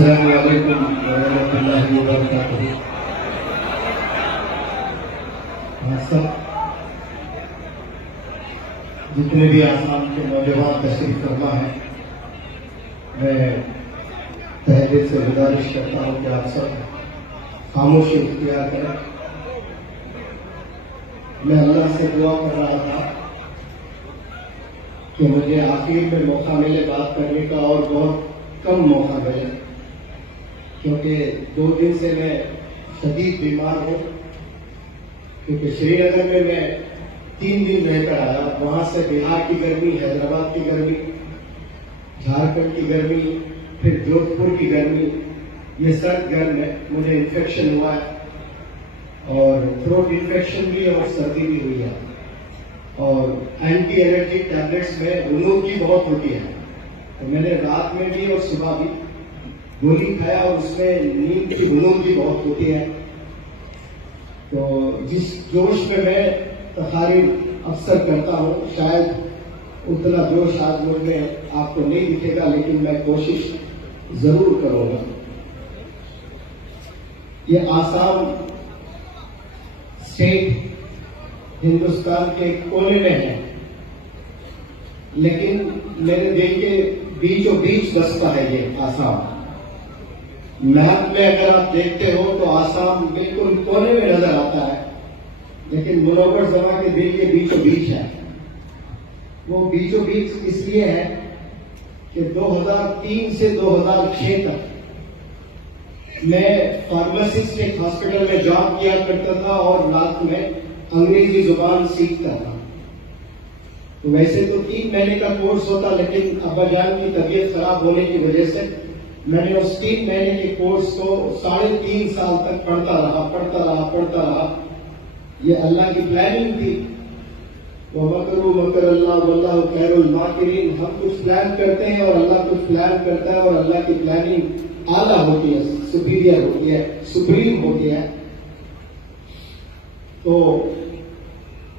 السلام علیکم ورحمۃ اللہ وبرکاتہ۔ سب جتنے بھی آسام کے نوجوان تشریف فرما ہیں، میں تہہ دل سے گزارش کرتا ہوں کہ آپ سب خاموشی اختیار کریں۔ میں اللہ سے دعا کر رہا تھا کہ مجھے آخر میں موقع ملے بات کرنے کا، اور بہت کم موقع ملے، کیونکہ 2 دن سے میں شدید بیمار ہوں، کیونکہ سری نگر میں 3 دن رہ کر آیا۔ وہاں سے بہار کی گرمی، حیدرآباد کی گرمی، جھارکھنڈ کی گرمی، پھر جودھ پور کی گرمی، یہ سرد گرم ہے، مجھے انفیکشن ہوا ہے، اور تھروٹ انفیکشن بھی اور سردی بھی ہوئی ہے، اور اینٹی الرجی ٹیبلٹس میں غنود کی بہت ہوتی ہے، تو میں نے رات میں بھی اور صبح بھی گولی کھایا، اور اس میں نیند کی غنود بھی بہت ہوتی ہے۔ تو جس جوش میں تقاریر اکثر کرتا ہوں، شاید اتنا جوش آج مجھ میں آپ کو نہیں دکھے گا، لیکن میں کوشش ضرور کروں گا۔ یہ آسام اسٹیٹ ہندوستان کے کونے میں ہے، لیکن میرے دل کے بیچوں بیچ بستا ہے یہ آسام۔ میپ میں اگر آپ دیکھتے ہو تو آسام بالکل کونے میں نظر آتا ہے، لیکن منور زماں کے دل کے بیچوں بیچ ہے۔ وہ بیچوں بیچ اس لیے ہے کہ 2003 سے 2006 تک میں فارماسسٹ ایک ہاسپٹل میں جاب کیا کرتا تھا، اور رات میں انگریزی زبان سیکھتا تھا۔ تو ویسے تو 3 مہینے کا کورس ہوتا، لیکن ابا جان کی طبیعت خراب ہونے کی وجہ سے میں نے اس 3 مہینے کے کورس کو 3.5 سال تک پڑھتا رہا۔ یہ اللہ کی پلاننگ تھی۔ وَمَكَرُوا مَكَرَ اللَّهُ وَاللَّهُ خَيْرُ الْمَاكِرِينَ۔ ہم کچھ پلان کرتے ہیں اور اللہ کچھ پلان کرتا ہے، اور اللہ کی پلاننگ اعلیٰ ہوتی ہے، سپیریئر ہوتی ہے، سپریم ہوتی ہے۔ تو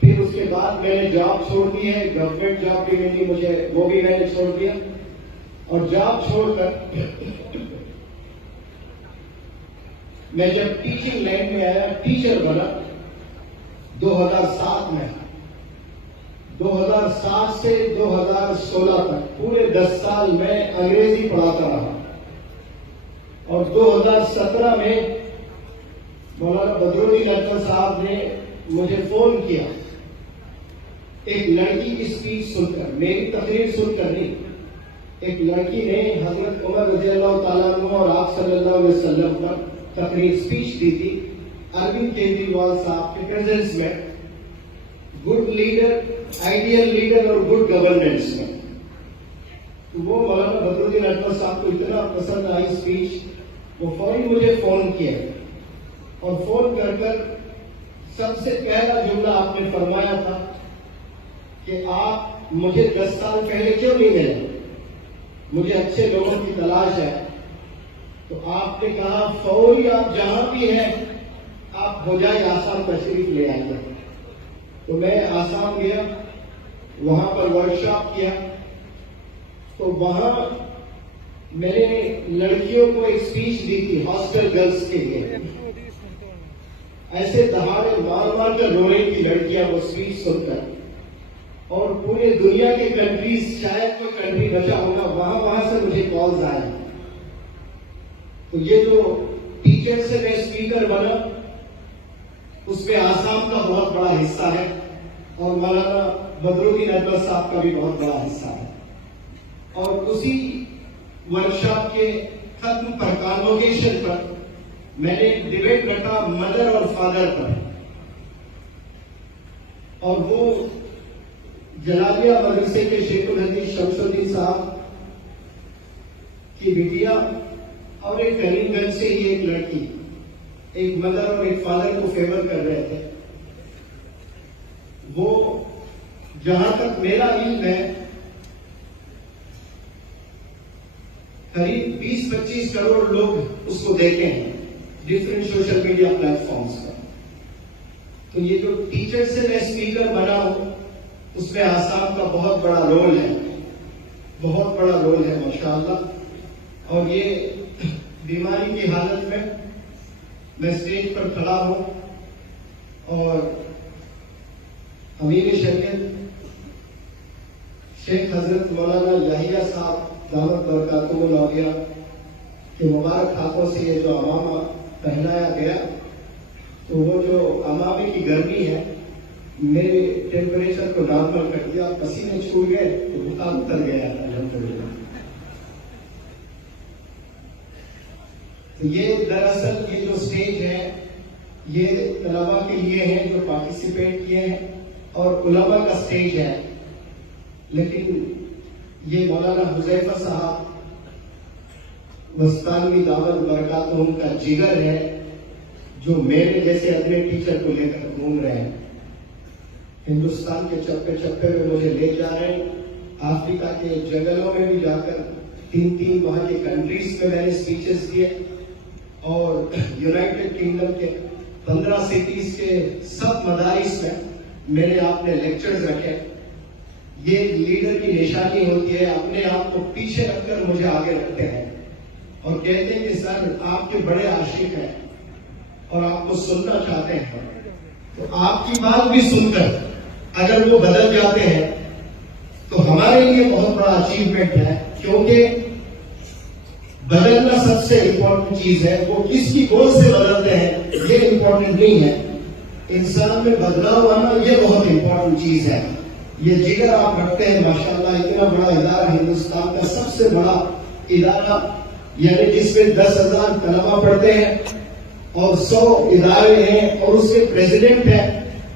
پھر اس کے بعد میں نے جاب چھوڑ دی ہے، گورنمنٹ جاب بھی ملی مجھے، وہ بھی میں نے چھوڑ دیا، اور جاب چھوڑ کر میں جب ٹیچنگ لائن میں آیا، ٹیچر بنا 2007 میں۔ 2007 سے 2016 تک پورے 10 سال میں انگریزی پڑھاتا رہا، اور 2017 میں مولانا بدرالدین اطہر صاحب نے مجھے فون کیا، ایک لڑکی کی اسپیچ سن کر، میری تقریر سن کر نہیں، ایک لڑکی نے حضرت عمر رضی اللہ تعالیٰ عنہ اور آپ صلی اللہ علیہ وسلم پر تقریر اسپیچ دی تھی اروند کیجریوال صاحب کے پریزنس میں، گڈ لیڈر، آئیڈیل لیڈر اور گڈ گورننس میں۔ تو وہ مولانا بدرالدین اطہر صاحب کو اتنا پسند آئی اسپیچ، وہ فوراً مجھے فون کیا، اور فون کر سب سے پہلا جملہ آپ نے فرمایا تھا کہ آپ مجھے 10 سال پہلے کیوں نہیں ملے، مجھے اچھے لوگوں کی تلاش ہے۔ تو آپ نے کہا فوری آپ جہاں بھی ہیں آپ ہو جائے آسام تشریف لے آئیے۔ تو میں آسام گیا، وہاں پر ورکشاپ کیا، تو وہاں میں نے لڑکیوں کو ایک اسپیچ دی تھی ہاسٹل گرلس کے لیے۔ ایسے دہاڑے مار کر رو رہی تھی لڑکیاں وہ اسپیچ سن کر، اور پورے دنیا کے کنٹریز، شاید کوئی کنٹری بچا ہوگا، وہاں سے مجھے کالز آئے۔ تو یہ جو ٹیچر سے میں اسپیکر بنا، اس میں آسام کا بہت بڑا حصہ ہے، اور مولانا بدرالدین اطہر صاحب کا بھی بہت بڑا حصہ ہے۔ اور اسی ورکشاپ کے ختم پر، کانوکیشن پر، میں نے ڈیبیٹ رکھا مدر اور فادر پر، اور وہ جلالیا مدرسے کے شیخ الحدیث شمس الدین صاحب کی بیٹیا، اور ایک کریم گنج سے ہی ایک لڑکی، ایک مدر اور ایک فادر کو فیور کر رہے تھے۔ وہ جہاں تک میرا علم ہے قریب 20-25 کروڑ لوگ اس کو دیکھے ہیں different social media platforms پر۔ تو یہ جو ٹیچر سے میں اسپیکر بنا ہوں، اس میں آسام کا بہت بڑا رول ہے، بہت بڑا رول ہے ماشاءاللہ۔ اور یہ بیماری کی حالت میں میں اسٹیج پر کھڑا ہوں اور امیر شریعت شیخ حضرت مولانا یحییٰ صاحب دامت برکاتہ العالیہ کے مبارک ہاتھوں سے یہ جو امامہ پہنایا گیا تو وہ جو امامے کی گرمی ہے میرے ٹیمپریچر کو نارمل کر دیا، پسینے چھوٹ گئے تو بخار اتر گیا الحمدللہ۔ تو یہ دراصل یہ جو اسٹیج ہے یہ طلباء کے لیے ہے جو پارٹیسپیٹ کیے ہیں اور علماء کا اسٹیج ہے، لیکن یہ مولانا حذیفہ صاحب وسطانوی دعوت برکاتہم کا جگر ہے جو میرے جیسے اپنے ٹیچر کو لے کر گھوم رہے ہیں، ہندوستان کے چپے چپے میں مجھے لے جا رہے ہیں، افریقہ کے جنگلوں میں بھی جا کر 3 وہاں کی کنٹریز میں میں نے اسپیچز دیے اور یونائٹڈ کنگڈم کے 15 سٹیز کے سب مدارس میں میرے آپ نے لیکچرز رکھے۔ یہ لیڈر کی نشانی ہوتی ہے، اپنے آپ کو پیچھے رکھ کر مجھے آگے رکھتے ہیں اور کہتے ہیں کہ سر آپ کے بڑے عاشق ہیں اور آپ کو سننا چاہتے ہیں، تو آپ کی بات بھی سن کر اگر وہ بدل جاتے ہیں تو ہمارے لیے بہت بڑا اچیومنٹ ہے، کیونکہ بدلنا سب سے امپورٹنٹ چیز ہے۔ وہ کس کی گول سے بدلتے ہیں یہ امپورٹنٹ نہیں ہے، انسان میں بدلاؤ آنا یہ بہت امپورٹنٹ چیز ہے۔ یہ جگر آپ رکھتے ہیں ماشاءاللہ، اتنا بڑا ادارہ، ہندوستان کا سب سے بڑا ادارہ، یعنی جس میں 10,000 طلباء پڑھتے ہیں اور 100 ادارے ہیں اور اس کے پریزیڈنٹ ہیں،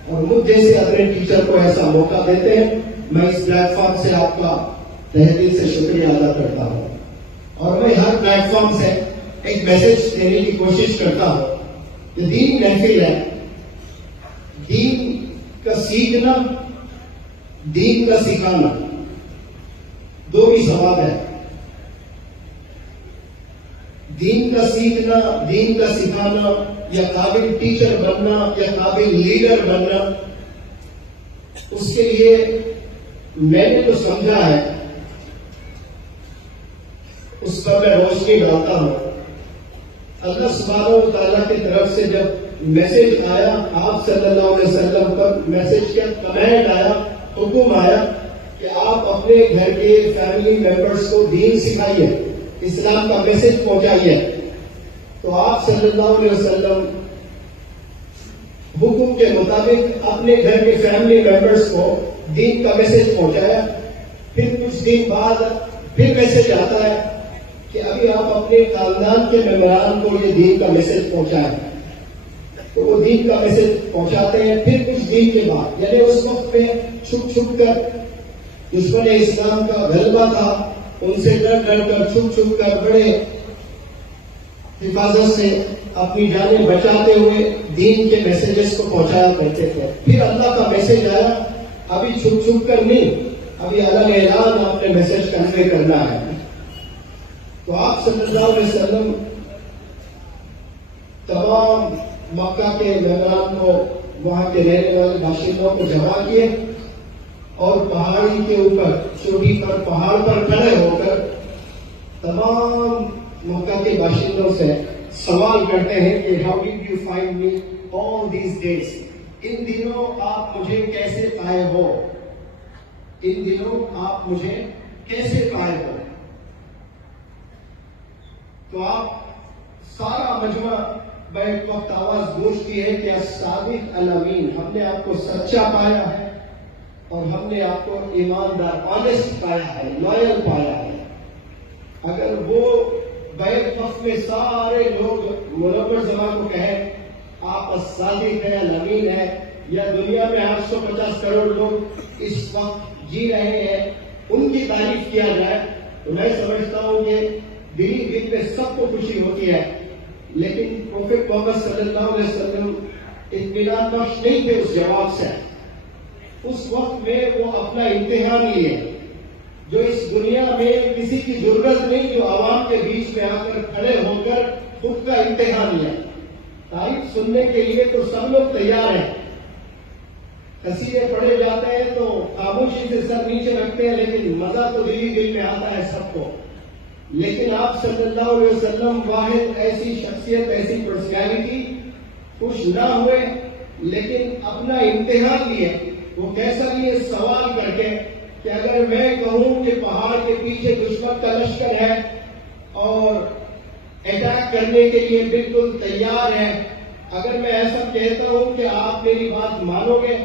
اور مجھ جیسے اپنے ٹیچر کو ایسا موقع دیتے ہیں، میں اس پلیٹ فارم سے آپ کا تہہ دل سے شکریہ ادا کرتا ہوں۔ اور میں ہر پلیٹ فارم سے ایک میسج دینے کی کوشش کرتا ہوں کہ دین محفل ہے، دین کا سیکھنا، دین کا سکھانا دو بھی ثواب ہے۔ دین کا سیکھنا، دین کا سکھانا، یا قابل ٹیچر بننا یا قابل لیڈر بننا، اس کے لیے میں نے جو سمجھا ہے اس پر میں روشنی ڈالتا ہوں۔ اللہ سبحانہ و تعالیٰ کی طرف سے جب میسج آیا، آپ صلی اللہ علیہ وسلم پر میسج کا کمینڈ آیا، حکم آیا کہ آپ اپنے گھر کے فیملی ممبرس کو دین سکھائیے، اسلام کا میسج پہنچائیے، تو آپ صلی اللہ علیہ وسلم حکم کے مطابق اپنے گھر کے فیملی ممبرس کو دین کا میسج پہنچایا۔ پھر کچھ دن بعد پھر میسج آتا ہے کہ ابھی آپ اپنے خاندان کے ممبران کو یہ دین کا میسج پہنچائیں، تو وہ دین کا میسج پہنچاتے ہیں۔ پھر کچھ دن کے بعد، یعنی اس وقت میں چھپ چھپ کر دشمن اسلام کا غلبہ تھا، ان سے ڈر ڈر کر چھپ چھپ کر بڑے حفاظت سے اپنی جانیں بچاتے ہوئے دین کے میسیجز کو پہنچایا کرتے تھے۔ پھر اللہ کا میسج آیا، ابھی چھپ چھپ کر نہیں، ابھی الگ اعلان آپ نے میسج کنوے کرنا ہے۔ تو آپ صلی اللہ علیہ وسلم تمام مکہ کے ممبران کو، وہاں کے رہنے والے باشندوں کو جمع کیے اور پہاڑی کے اوپر، چوٹی پر، پہاڑ پر کھڑے ہو کر تمام مکہ کے باشندوں سے سوال کرتے ہیں کہ how did you find me all these days, ان دنوں آپ مجھے کیسے پائے ہو، ان دنوں آپ مجھے کیسے پائے ہو۔ تو آپ سارا مجمع بیٹھ وقت آواز گونجتی ہے کہ الصادق الامین، ہم نے آپ کو سچا پایا ہے اور ہم نے آپ کو ایماندار، آنیسٹ پایا ہے، لائل پایا ہے۔ اگر وہ بیٹھ وقت میں سارے لوگ منور زمان کو کہیں آپ الصادق ہے، الامین ہے، یا دنیا میں 850 کروڑ لوگ اس وقت جی رہے ہیں، ان کی تعریف کیا جائے، تو میں سمجھتا ہوں کہ دلی دل میں سب کو خوشی ہوتی ہے۔ لیکن پروفیٹ محمد صلی اللہ علیہ وسلم اطمینان بخش نہیں تھے اس جواب سے۔ اس وقت میں وہ اپنا امتحان لیے، جو اس دنیا میں کسی کی ضرورت نہیں، جو عوام کے بیچ میں آ کر کھڑے ہو کر خود کا امتحان لیا۔ تعریف سننے کے لیے تو سب لوگ تیار ہیں، قصیدے پڑھے جاتے ہیں تو خاموشی سے سر نیچے رکھتے ہیں، لیکن مزہ تو دلی دل میں آتا ہے سب کو۔ لیکن آپ صلی اللہ علیہ وسلم واحد ایسی شخصیت، ایسی پرسنالٹی، خوش نہ ہوئے لیکن اپنا امتحان لیے. وہ کیسا لیے؟ سوال کر کے کہ اگر میں کہوں کہ پہاڑ کے پیچھے دشمن کا لشکر ہے اور اٹیک کرنے کے لیے بالکل تیار ہے، اگر میں ایسا کہتا ہوں کہ آپ میری بات مانو گے؟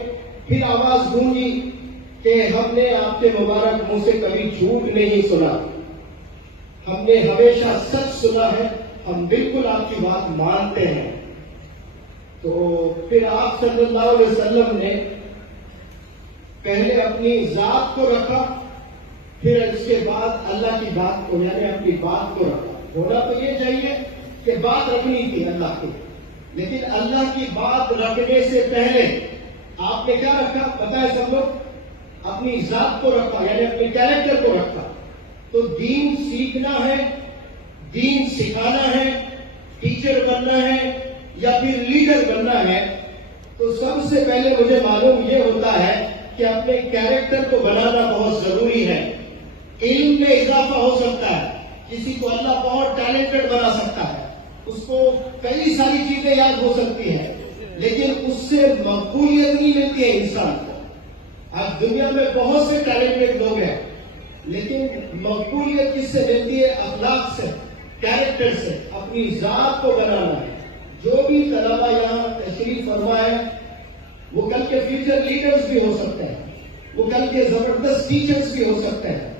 پھر آواز گونجی کہ ہم نے آپ کے مبارک منہ سے کبھی جھوٹ نہیں سنا، ہم نے ہمیشہ سچ سنا ہے، ہم بالکل آپ کی بات مانتے ہیں. تو پھر آپ صلی اللہ علیہ وسلم نے پہلے اپنی ذات کو رکھا، پھر اس کے بعد اللہ کی بات کو، یعنی اپنی بات کو رکھا. ہونا تو یہ چاہیے کہ بات رکھنی تھی اللہ کی، لیکن اللہ کی بات رکھنے سے پہلے آپ نے کیا رکھا پتہ ہے سب لوگ؟ اپنی ذات کو رکھا، یعنی اپنے کیریکٹر کو رکھا. تو دین سیکھنا ہے، دین سکھانا ہے، ٹیچر بننا ہے یا پھر لیڈر بننا ہے، تو سب سے پہلے مجھے معلوم یہ ہوتا ہے کہ اپنے کیریکٹر کو بنانا بہت ضروری ہے. علم میں اضافہ ہو سکتا ہے، کسی کو اللہ بہت ٹیلنٹڈ بنا سکتا ہے، اس کو کئی ساری چیزیں یاد ہو سکتی ہیں، لیکن اس سے مقبولیت نہیں ملتی ہے انسان کو. آج دنیا میں بہت سے ٹیلنٹڈ لوگ ہیں، لیکن مقبولیت کس سے ملتی ہے؟ اخلاق سے، کیریکٹر سے. اپنی ذات کو بنانا ہے. جو بھی طلبہ یہاں تشریف فرما ہے وہ کل کے فیوچر لیڈرز بھی ہو سکتے ہیں، وہ کل کے زبردست ٹیچرز بھی ہو سکتے ہیں،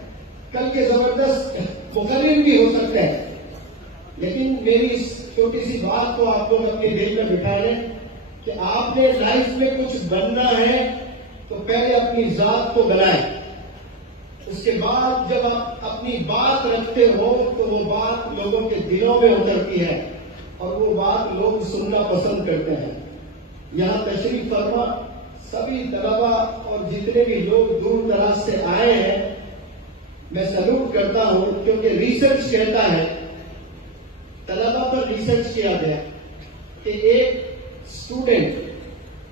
کل کے زبردست مقرر بھی ہو سکتے ہیں. لیکن میری اس چھوٹی سی بات کو آپ لوگ اپنے دل میں بٹھا لیں کہ آپ نے لائف میں کچھ بننا ہے تو پہلے اپنی ذات کو بنائیں. اس کے بعد جب آپ اپنی بات رکھتے ہو تو وہ بات لوگوں کے دلوں میں اترتی ہے اور وہ بات لوگ سننا پسند کرتے ہیں. یہاں تشریف فرما سبھی طلبہ اور جتنے بھی لوگ دور دراز سے آئے ہیں میں سلوٹ کرتا ہوں، کیونکہ ریسرچ کہتا ہے، طلبہ پر ریسرچ کیا گیا کہ ایک اسٹوڈنٹ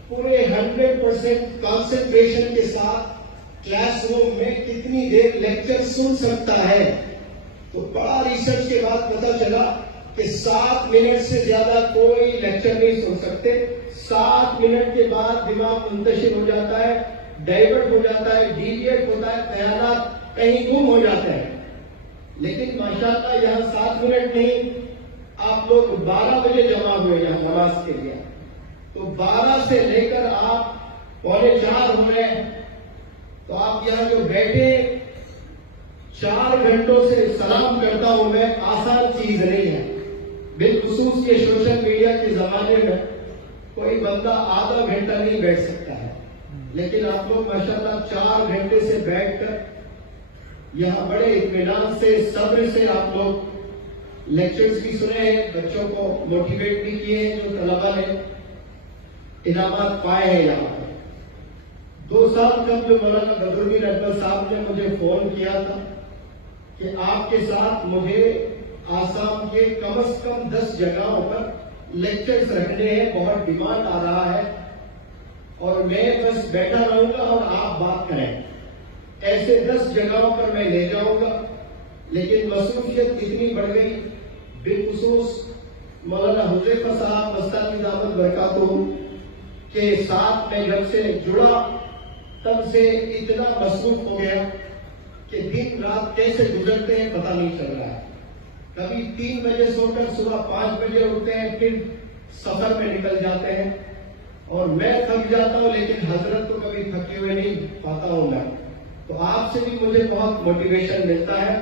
پورے 100% کانسنٹریشن کے ساتھ کلاس روم میں کتنی دیر لیکچر سن سکتا ہے. تو بڑا ریسرچ کے بعد پتا چلا کہ 7 منٹ سے زیادہ کوئی لیکچر نہیں سن سکتے. 7 منٹ کے بعد دماغ منتشر ہو جاتا ہے، ڈائیورٹ ہو جاتا ہے، ڈیویٹ ہوتا ہے، خیالات کہیں گم ہو جاتے ہیں. لیکن ماشاءاللہ یہاں 7 منٹ نہیں، آپ لوگ 12 بجے جمع ہوئے یہاں نماز کے لیے. تو 12 سے لے کر آپ 3:45 ہو رہے ہیں، تو آپ یہاں جو بیٹھے 4 گھنٹوں سے سلام کرتا ہوں میں، آسان چیز نہیں ہے. بالخصوص کے سوشل میڈیا کے زمانے میں کوئی بندہ آدھا گھنٹہ نہیں بیٹھ سکتا ہے، لیکن آپ لوگ ماشاءاللہ 4 گھنٹے سے بیٹھ کر یہاں بڑے اطمینان سے، صبر سے آپ لوگ لیکچرز بھی سنے ہیں، بچوں کو موٹیویٹ بھی کیے ہیں، جو طلبہ نے انعامات پائے ہیں. یہاں پر 2 سال قبل مولانا بدرالدین اکبر صاحب نے مجھے فون کیا تھا کہ آپ کے ساتھ مجھے آسام کے کم از کم 10 جگہوں پر لیکچرز رکھنے ہیں، بہت ڈیمانڈ آ رہا ہے اور میں بس بیٹھا رہوں گا اور آپ بات کریں. ایسے 10 جگہوں پر میں لے جاؤں گا، لیکن مصروفیت اتنی بڑھ گئی، بالخصوص مولانا حذیفہ صاحب مستانی دامت برکاتہ کے ساتھ میں جب سے جڑا تب سے اتنا مصروف ہو گیا کہ دن رات کیسے گزرتے ہیں پتہ نہیں چل رہا ہے. کبھی 3 بجے سو کر صبح 5 بجے اٹھتے ہیں، پھر سفر میں نکل جاتے ہیں اور میں تھک جاتا ہوں، لیکن حضرت تو کبھی تھکے ہوئے نہیں پاتا ہوں میں. تو آپ سے بھی مجھے بہت موٹیویشن ملتا ہے.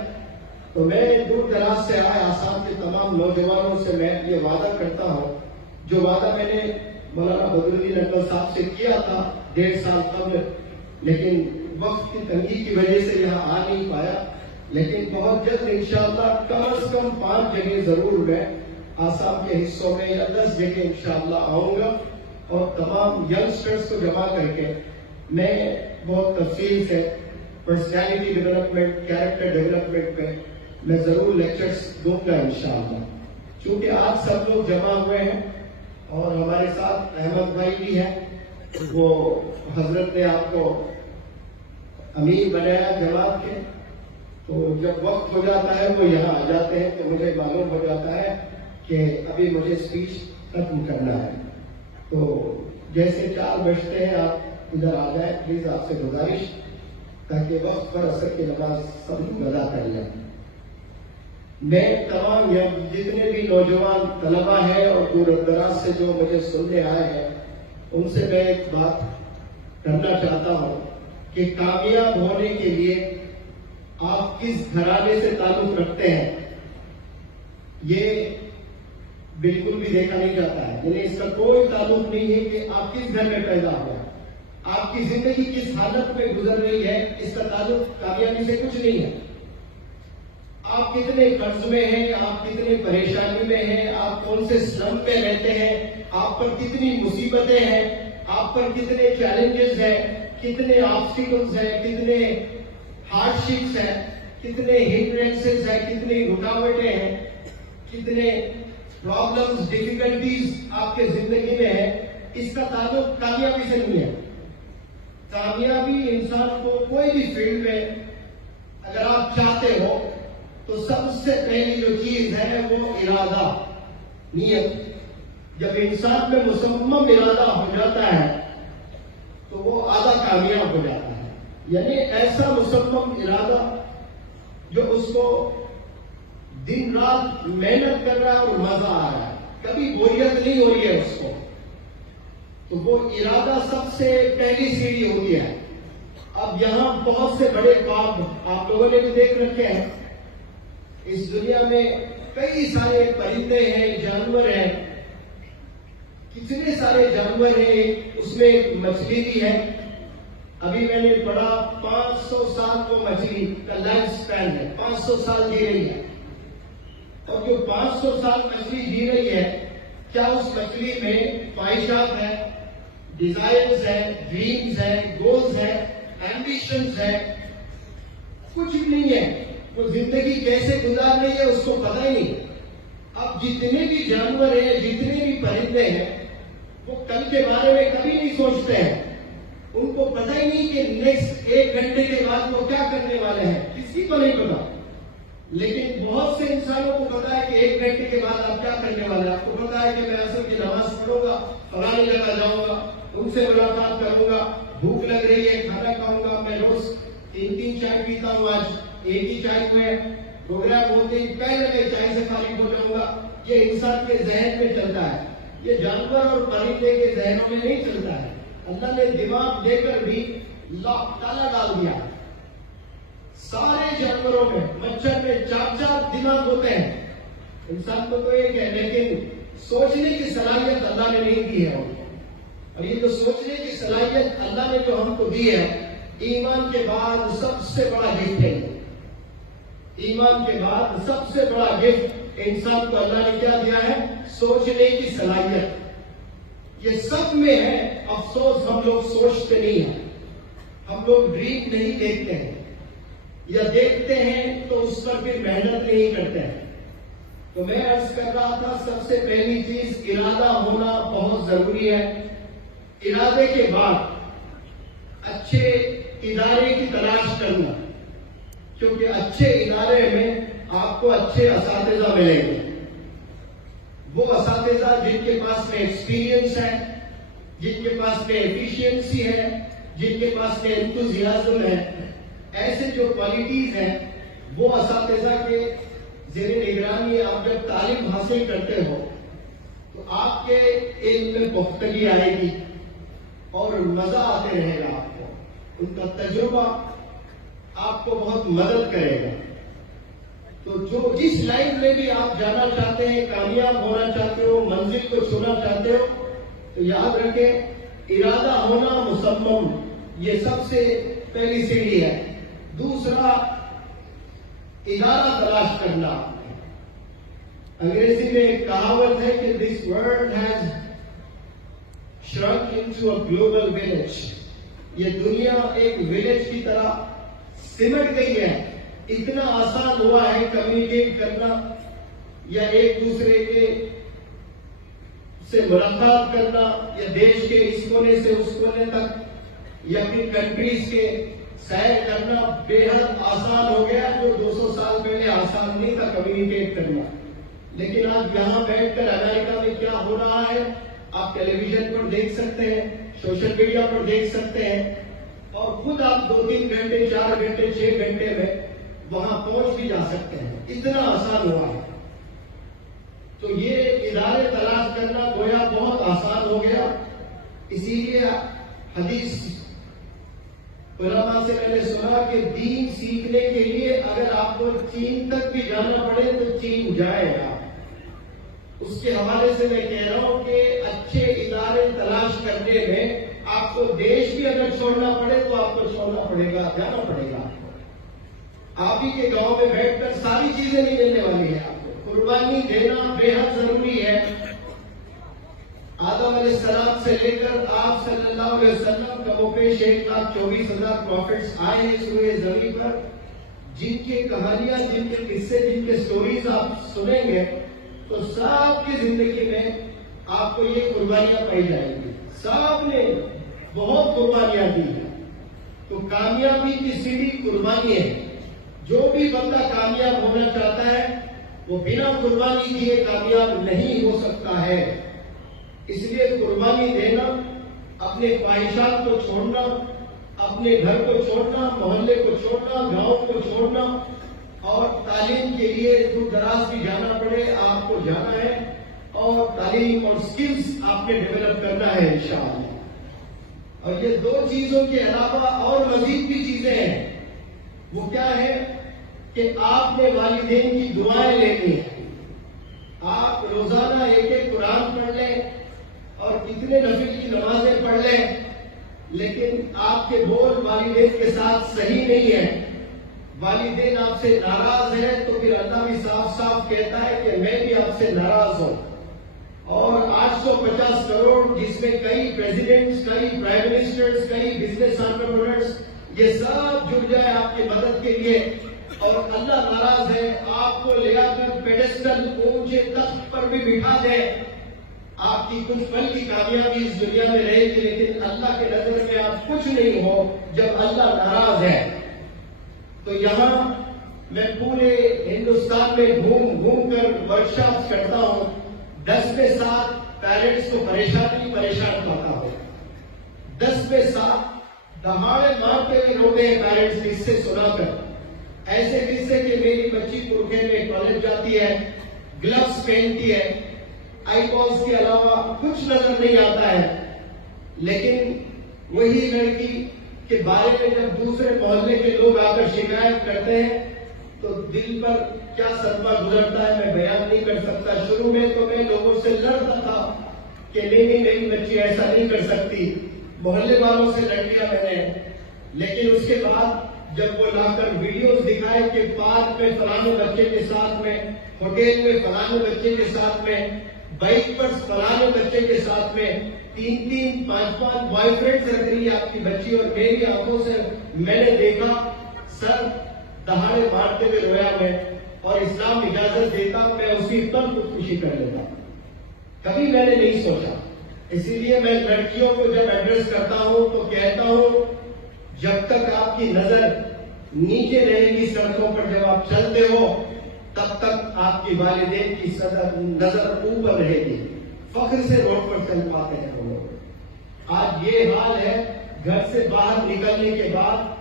تو میں دور دراز سے آئے آسام کے تمام نوجوانوں سے میں یہ وعدہ کرتا ہوں، جو وعدہ میں نے مولانا بدرالدین اکبر صاحب سے کیا تھا 1.5 سال قبل، لیکن وقت کی تنگی کی وجہ سے یہاں آ نہیں پایا، لیکن بہت جلد انشاءاللہ کم از کم 5 جگہ ضرور میں آسام کے حصوں میں یا 10 جگہ انشاءاللہ آؤں گا اور تمام ینگسٹرز کو جمع کر کے میں بہت تفصیل سے پرسنالٹی ڈیولپمنٹ، کیریکٹر ڈیولپمنٹ پہ میں ضرور لیکچرز دوں گا انشاءاللہ. چونکہ آج سب لوگ جمع ہوئے ہیں اور ہمارے ساتھ احمد بھائی بھی ہیں، وہ حضرت نے آپ کو امیر بنایا جماعت کے، تو جب وقت ہو جاتا ہے وہ یہاں آ جاتے ہیں تو مجھے معلوم ہو جاتا ہے کہ ابھی مجھے اسپیچ ختم کرنا ہے. تو جیسے 4 بجتے ہیں آپ ادھر آ جائیں پلیز، آپ سے گزارش، تاکہ وقت پر عصر کی نماز سب لوگ ادا کر لیں. میں تمام جتنے بھی نوجوان طلبا ہیں اور دور دراز سے جو مجھے سننے آئے ہیں ان سے میں ایک بات کرنا چاہتا ہوں کہ کامیاب ہونے کے لیے آپ کس گھرانے سے تعلق رکھتے ہیں یہ بالکل بھی دیکھا نہیں جاتا ہے. یعنی اس کا کوئی تعلق نہیں ہے کہ آپ کس گھر میں پیدا ہوا، آپ کی زندگی کس حالت میں گزر رہی ہے، اس کا تعلق کامیابی سے کچھ نہیں ہے. آپ کتنے قرض میں ہیں، آپ کتنے پریشانی میں ہیں، آپ کون سے سلم پہ رہتے ہیں، آپ پر کتنی مصیبتیں ہیں، آپ پر کتنے چیلنجز ہیں، کتنے آبسٹیکلز ہیں، کتنے ہارڈ شپس ہیں، کتنے ہنڈرنسز ہیں، کتنی رکاوٹیں ہیں، کتنے پرابلمز، ڈیفیکلٹیز آپ کے زندگی میں ہیں، اس کا تعلق کامیابی سے نہیں ہے. کامیابی انسان کو کوئی بھی فیلڈ میں اگر آپ چاہتے ہو تو سب سے پہلی جو چیز ہے وہ ارادہ، نیت. جب انسان میں مصمم ارادہ ہو جاتا ہے تو وہ آدھا کامیاب ہو جاتا ہے. یعنی ایسا مصمم ارادہ جو اس کو دن رات محنت کر رہا ہے اور مزہ آ رہا ہے، کبھی بوریت نہیں ہو رہی ہے اس کو، تو وہ ارادہ سب سے پہلی سیڑھی ہوتی ہے. اب یہاں بہت سے بڑے خواب آپ لوگوں نے بھی دیکھ رکھے ہیں. اس دنیا میں کئی سارے پرندے ہیں، جانور ہیں، کتنے سارے جانور ہیں. اس میں ایک مچھلی بھی ہے. ابھی میں نے پڑھا 500 سال وہ مچھلی کا لائف سپین ہے، 500 سال جی رہی ہے. اور جو 500 سال مچھلی جی رہی ہے، کیا اس مچھلی میں خواہشات ہیں، ڈیزائرز ہیں، ڈریمز ہیں، گولز ہیں، ایمبیشنز ہیں؟ کچھ بھی نہیں ہے. وہ زندگی کیسے گزار رہی ہے اس کو پتہ ہی نہیں. اب جتنے بھی جانور ہیں، جتنے بھی پرندے ہیں، وہ کل کے بارے میں کبھی نہیں سوچتے ہیں. ان کو پتہ ہی نہیں کہ نیکسٹ 1 گھنٹے کے بعد وہ کیا کرنے والے ہیں، کسی کو نہیں پتا. لیکن بہت سے انسانوں کو پتا ہے کہ 1 گھنٹے کے بعد آپ کیا کرنے والے ہیں. آپ کو پتا ہے کہ میں عصر کی نماز پڑھوں گا، فلانی جگہ جاؤں گا، ان سے ملاقات کروں گا، بھوک لگ رہی ہے، کھانا کھاؤں گا. میں روز 3 چائے پیتا ہوں، آج ایک ہی چائے میں پروگرام ہوتے ہی پہلے میں چائے سے فارغ ہو جاؤں گا. یہ انسان کے ذہن میں چلتا ہے، یہ جانور اور پرندے کے ذہنوں میں نہیں چلتا ہے. اللہ نے دماغ دے کر بھی لاک تالا ڈال دیا. سارے جانوروں میں، مچھر میں 4 دماغ ہوتے ہیں. انسان کو تو ایک ہے، لیکن سوچنے کی صلاحیت اللہ نے نہیں دی ہے. اور یہ جو سوچنے کی صلاحیت اللہ نے جو ہم کو دی ہے، ایمان کے بعد سب سے بڑا گفٹ ہے. ایمان کے بعد سب سے بڑا گفٹ انسان کو اللہ نے کیا دیا ہے؟ سوچنے کی صلاحیت. یہ سب میں ہے. افسوس ہم لوگ سوچتے نہیں ہیں، ہم لوگ ڈریم نہیں دیکھتے ہیں، یا دیکھتے ہیں تو اس پر پھر محنت نہیں کرتے ہیں. تو میں عرض کر رہا تھا سب سے پہلی چیز ارادہ ہونا بہت ضروری ہے. ارادے کے بعد اچھے ادارے کی تلاش کرنا، کیونکہ اچھے ادارے میں آپ کو اچھے اساتذہ ملیں گے. وہ اساتذہ جن کے پاس میں ایکسپیرینس ہے، جن کے پاس میں ایفیشینسی ہے، جن کے پاس میں انتھوزیازم ہے، ایسے جو کوالٹیز ہیں، وہ اساتذہ کے زیر نگرانی آپ جب تعلیم حاصل کرتے ہو تو آپ کے علم میں پختگی آئے گی اور مزہ آتے رہے گا. آپ کو ان کا تجربہ آپ کو بہت مدد کرے گا. تو جو جس لائن میں بھی آپ جانا چاہتے ہیں، کامیاب ہونا چاہتے ہو، منزل کو چھونا چاہتے ہو، تو یاد رکھیں ارادہ ہونا مصمم، یہ سب سے پہلی سیڑھی ہے. دوسرا ادارہ تلاش کرنا. انگریزی میں ایک کہاوت ہے کہ this world has shrunk into a global village. یہ دنیا ایک ولیج کی طرح سمٹ گئی ہے. اتنا آسان ہوا ہے کمیونیکیٹ کرنا، یا ایک دوسرے کے سے ملاقات کرنا، یا دیش کے اس کونے سے اس کونے تک، یا پھر کنٹریز کے سیر کرنا بے حد آسان ہو گیا، جو 200 سال پہلے آسان نہیں تھا کمیونیکیٹ کرنا. لیکن آج یہاں بیٹھ کر امریکہ میں کیا ہو رہا ہے آپ ٹیلی ویژن پر دیکھ سکتے ہیں، سوشل میڈیا پر دیکھ سکتے ہیں، اور خود آپ 2-3 گھنٹے 4 گھنٹے 6 گھنٹے میں وہاں پہنچ بھی جا سکتے ہیں. اتنا آسان ہوا ہے. تو یہ ادارے تلاش کرنا گویا بہت آسان ہو گیا. اسی لیے حدیث علماء سے میں نے سنا کہ دین سیکھنے کے لیے اگر آپ کو چین تک بھی جانا پڑے تو چین جائے گا. اس کے حوالے سے میں کہہ رہا ہوں کہ اچھے ادارے تلاش کرنے میں آپ کو دیش بھی اگر چھوڑنا پڑے تو آپ کو چھوڑنا پڑے گا، جانا پڑے گا. آپ ہی کے گاؤں میں بیٹھ کر ساری چیزیں نہیں دینے والی ہیں. آپ کو قربانی دینا بے حد ضروری ہے. آدم علیہ السلام سے لے کر آپ صلی اللہ علیہ وسلم کا وہ پیش 1,24,000 پروفٹس آئے اس روئے زمین پر، جن کی کہانیاں، جن کے قصے، جن کے سٹوریز آپ سنیں گے تو سب کی زندگی میں آپ کو یہ قربانیاں پائی جائیں گی. سب نے بہت قربانیاں دی ہیں. تو کامیابی کی سیڑھی قربانی ہے. جو بھی بندہ کامیاب ہونا چاہتا ہے وہ بنا قربانی دیے کامیاب نہیں ہو سکتا ہے. اس لیے قربانی دینا، اپنے خواہشات کو چھوڑنا، اپنے گھر کو چھوڑنا، محلے کو چھوڑنا، گاؤں کو چھوڑنا، اور تعلیم کے لیے دور دراز بھی جانا پڑے آپ کو جانا ہے، اور تعلیم اور سکلز آپ نے ڈیولپ کرنا ہے انشاءاللہ. اور یہ 2 چیزوں کے علاوہ اور مزید بھی چیزیں ہیں. وہ کیا ہے کہ آپ نے والدین کی دعائیں لینی ہیں. آپ روزانہ ایک قرآن پڑھ لیں اور کتنے نفل کی نمازیں پڑھ لیں، لیکن آپ کے بول والدین کے ساتھ صحیح نہیں ہے، والدین آپ سے ناراض ہے، تو پھر اللہ بھی صاف صاف کہتا ہے کہ میں بھی آپ سے ناراض ہوں. اور 850 کروڑ جس میں کئی پریزیڈنٹس، کئی پرائم منسٹرز، کئی بزنس انٹرپرینرز، یہ سب جڑ جائے آپ کی مدد کے لیے، اور اللہ ناراض ہے، آپ کو لے آ کر پیڈسٹل اونچے تخت پر بھی بٹھا دے، آپ کی کچھ پل کی کامیابی اس دنیا میں رہے گی، لیکن اللہ کے نظر میں آپ کچھ نہیں ہو جب اللہ ناراض ہے. تو یہاں میں پورے ہندوستان میں گھوم گھوم کر ورکشاپس کرتا ہوں. 10 میں 7 پیرنٹس کو پریشان کرتا ہوں. 10 میں 7 دہاڑے مار کے بھی روتے ہیں پیرنٹس قصے سنا کر. ایسے قصے کہ میری بچی ترکے میں کالج جاتی ہے، گلوز پہنتی ہے، آئی پوڈس کے علاوہ کچھ نظر نہیں آتا ہے، لیکن وہی لڑکی کے بارے میں جب دوسرے محلے کے لوگ آ کر شکایت کرتے ہیں تو دل پر کیا صدمہ گزرتا ہے میں بیان نہیں کر سکتا. شروع میں تو میں لوگوں سے لڑتا تھا کہ نہیں میری بچی ایسا نہیں کر سکتی، محلے والوں سے لڑ لیا میں نے. لیکن اس کے بعد جب وہ لا کر ویڈیوز دکھائے کہ پارک میں فلانے بچے کے ساتھ میں، ہوٹل میں فلانے بچے کے ساتھ میں، بائک پر فلانے بچے کے ساتھ میں 3-3 5-5 بوائے فرینڈز رکھ رہی ہے آپ کی بچی، اور میری آنکھوں سے میں نے دیکھا، سر دہاڑے مارتے ہوئے رویا میں. اور اسلام اجازت دیتا میں اسی پر خودکشی کر لیتا. کبھی میں نے نہیں سوچا. اسی لیے میں لڑکیوں کو جب ایڈریس کرتا ہوں تو کہتا ہوں جب تک آپ کی نظر نیچے رہے گی سڑکوں پر، جب آپ چلتے ہو تب تک آپ کی والدین کی نظر اوپر رہے گی. فخر سے روڈ پر چل پاتے ہیں ہم لوگ. آج یہ حال ہے، گھر سے باہر نکلنے کے بعد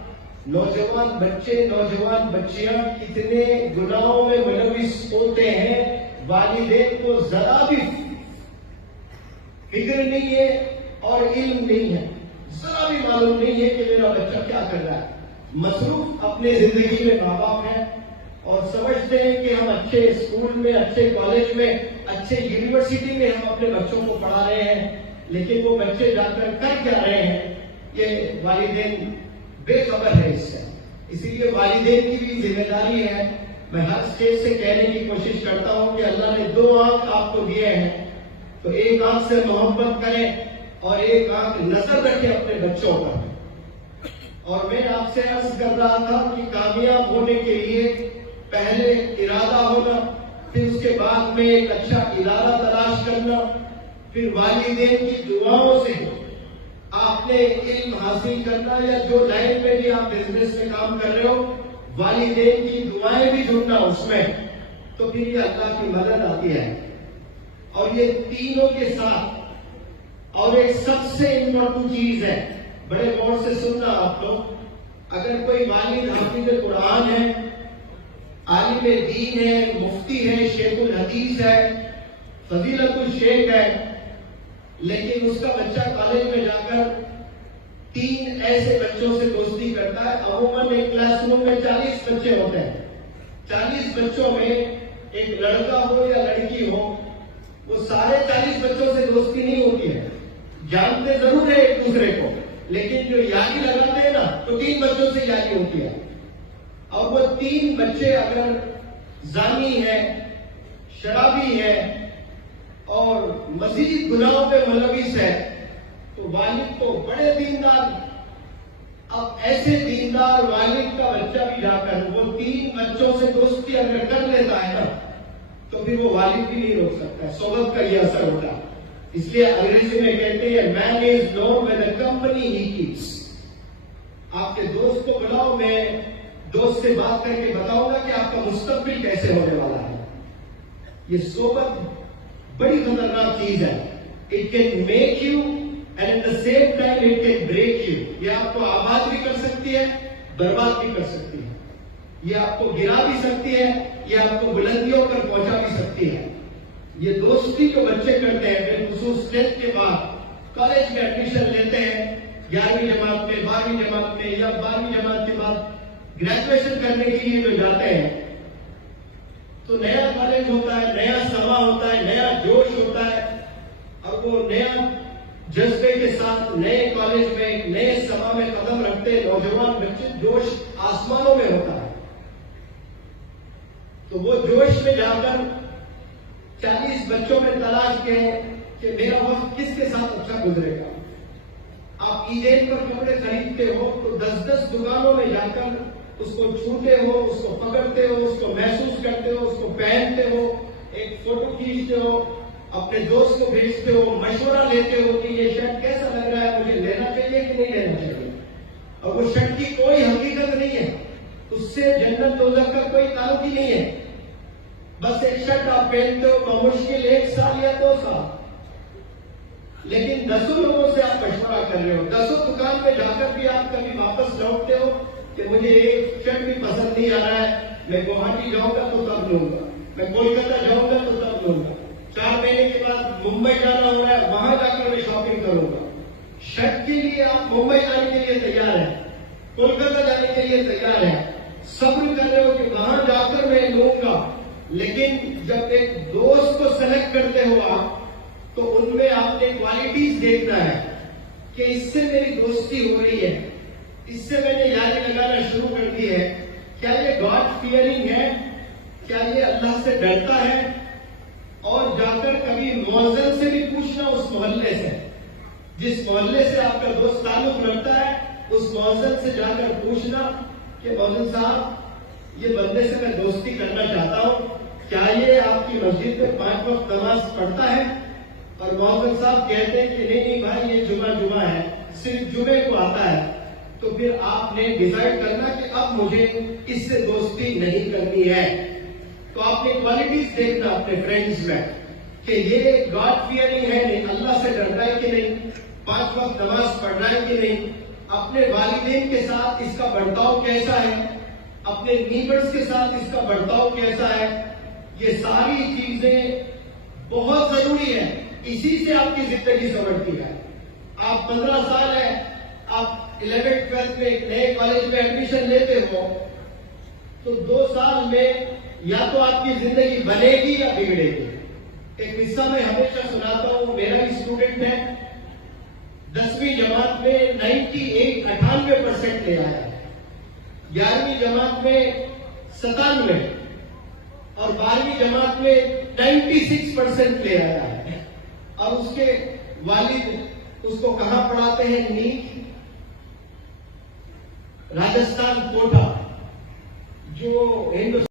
نوجوان بچے، نوجوان بچیاں کتنے گناہوں میں ملوث ہوتے ہیں. والدین کو ذرا بھی فکر نہیں ہے اور علم نہیں ہے، ذرا بھی معلوم نہیں ہے کہ میرا بچہ کیا کر رہا ہے. مصروف اپنے زندگی میں ماں باپ ہیں اور سمجھتے ہیں کہ ہم اچھے اسکول میں، اچھے کالج میں، اچھے یونیورسٹی میں ہم اپنے بچوں کو پڑھا رہے ہیں، لیکن وہ بچے جا کر کیا رہے ہیں یہ والدین بے خبر ہے اس سے. اسی لیے والدین کی بھی ذمہ داری ہے. میں ہر اسٹیج سے کہنے کی کوشش کرتا ہوں کہ اللہ نے 2 آنکھ آپ کو دیے ہیں تو ایک آنکھ سے محبت کریں اور ایک آنکھ نظر رکھیں اپنے بچوں پر. اور میں آپ سے عرض کر رہا تھا کہ کامیاب ہونے کے لیے پہلے ارادہ ہونا، پھر اس کے بعد میں ایک اچھا ادارہ تلاش کرنا، پھر والدین کی دعاؤں سے آپ نے علم حاصل کرنا یا جو لائن میں بھی آپ بزنس میں کام کر رہے ہو، والدین کی دعائیں بھی جڑنا اس میں، تو پھر یہ اللہ کی مدد آتی ہے۔ اور یہ تینوں کے ساتھ اور ایک سب سے امپورٹنٹ چیز ہے، بڑے غور سے سننا آپ لوگ، اگر کوئی والد حافظ قرآن ہے، عالم دین ہے، مفتی ہے، شیخ الحدیث ہے، فضیلت الشیخ ہے، لیکن اس کا بچہ کالج میں جا کر 3 ایسے بچوں سے دوستی کرتا ہے۔ عموماً ایک کلاس روم میں 40 بچے ہوتے ہیں، 40 بچوں میں ایک لڑکا ہو یا لڑکی ہو، وہ سارے 40 بچوں سے دوستی نہیں ہوتی ہے، جانتے ضرور ہے ایک دوسرے کو، لیکن جو یاری لگاتے ہیں نا تو 3 بچوں سے یاری ہوتی ہے۔ اور وہ 3 بچے اگر زانی ہے، شرابی ہے اور مزید گناہوں پہ ملوث ہے تو والد کو بڑے دیندار، اب ایسے دیندار والد کا بچہ بھی جا کر وہ 3 بچوں سے دوستی اگر کر لیتا ہے نا تو پھر وہ والد بھی نہیں روک سکتا، صحبت کا یہ اثر ہوتا ہے۔ اس لیے انگریزی میں کہتے ہیں man is known by the company he keeps. آپ کے دوست کو بلاؤ، میں دوست سے بات کر کے بتاؤں گا کہ آپ کا مستقبل کیسے ہونے والا ہے۔ یہ صحبت بڑی خطرناک چیز ہے۔ It can make you and at the same time it can break you. یہ آپ کو آباد بھی کر سکتی ہے، برباد بھی کر سکتی ہے، یہ آپ کو گرا بھی سکتی ہے، یہ آپ کو بلندیوں پر پہنچا بھی سکتی ہے۔ یہ دوستی جو بچے کرتے ہیں بالخصوص 10th کے بعد کالج میں ایڈمیشن لیتے ہیں، 11ویں جماعت میں، 12ویں جماعت میں یا 12ویں جماعت کے بعد گریجویشن کرنے کے لیے جو جاتے ہیں تو نیا کالج ہوتا ہے، نیا سما ہوتا ہے، نیا جوش ہوتا ہے، اور وہ نیا جذبے کے ساتھ نئے کالج میں نئے سما میں قدم رکھتے نوجوان بچے، جوش آسمانوں میں ہوتا ہے۔ تو وہ جوش میں جا کر 40 بچوں میں تلاش کریں کہ میرا وقت کس کے ساتھ اچھا گزرے گا۔ آپ عیدین پر کپڑے خریدتے ہو تو 10 دکانوں میں جا کر اس کو چھوتے ہو، اس کو پکڑتے ہو، اس کو محسوس کرتے ہو، اس کو پہنتے ہو، ایک فوٹو کھینچتے ہو، اپنے دوست کو بھیجتے ہو، مشورہ لیتے ہو کہ یہ شرٹ کیسا لگ رہا ہے، مجھے لینا چاہیے کہ نہیں لینا چاہیے۔ اور وہ شرٹ کی کوئی حقیقت نہیں ہے، اس سے جنت دوزخ کا کوئی تعلق ہی نہیں ہے، بس ایک شرٹ آپ پہنتے ہو بمشکل 1 سال یا 2 سال، لیکن 10 لوگوں سے آپ مشورہ کر رہے ہو، 10 دکان میں جا کر بھی آپ کبھی واپس لوٹتے ہو کہ مجھے ایک شرٹ بھی پسند نہیں آ رہا ہے، میں گوہاٹی جاؤں گا تو تب لوں گا، میں کولکاتہ جاؤں گا تو تب لوں گا، 4 مہینے کے بعد ممبئی جانا ہو رہا ہے، وہاں جا کر میں شاپنگ کروں گا۔ شرٹ کے لیے آپ ممبئی جانے کے لیے تیار ہیں، کولکاتہ جانے کے لیے تیار ہیں، صبر کر رہے ہو کہ وہاں جا کر میں لوں گا، لیکن جب ایک دوست کو سلیکٹ کرتے ہو آپ تو ان میں آپ نے کوالٹیز دیکھنا ہے کہ اس سے میری دوستی ہو رہی ہے، اس سے میں نے یاری لگانا شروع کر دی ہے، کیا یہ گاڈ فیئرنگ ہے، کیا یہ اللہ سے ڈرتا ہے، اور جا کر کبھی مؤذن سے بھی پوچھنا، اس محلے سے جس محلے سے آپ کا دوست تعلق رکھتا ہے اس مؤذن سے جا کر پوچھنا کہ مؤذن صاحب یہ بندے سے میں دوستی کرنا چاہتا ہوں، کیا یہ آپ کی مسجد میں 5 وقت نماز پڑھتا ہے؟ اور مؤذن صاحب کہتے ہیں کہ نہیں بھائی یہ جمعہ ہے، صرف جمعے کو آتا ہے، تو پھر آپ نے ڈیسائیڈ کرنا کہ اب مجھے اس سے دوستی نہیں کرنی ہے۔ تو آپ نے کوالٹیز دیکھنا اپنے فرینڈز میں کہ یہ گاڈ فیئرنگ ہے نہیں، اللہ سے ڈرتا ہے کہ نہیں، 5 وقت نماز پڑھنا ہے کہ نہیں، اپنے والدین کے ساتھ اس کا برتاؤ کیسا ہے، اپنے نیبرز کے ساتھ اس کا برتاؤ کیسا ہے۔ یہ ساری چیزیں بہت ضروری ہے، اسی سے آپ کی زندگی سمجھتی ہے۔ آپ 15 سال ہیں، آپ 11th 12th میں ایک نئے کالج میں ایڈمیشن لیتے ہو تو 2 سال میں یا تو آپ کی زندگی بنے گی یا بگڑے گی۔ ایک قصہ میں ہمیشہ سناتا ہوں، میرا بھی اسٹوڈنٹ ہے، 10ویں جماعت میں 98% لے آیا ہے، 11ویں جماعت میں 97 اور 12ویں جماعت میں 96% لے آیا ہے، اور اس کے والد اس کو کہاں پڑھاتے ہیں؟ نیٹ، راجستھان کوٹا، جو ہندوستان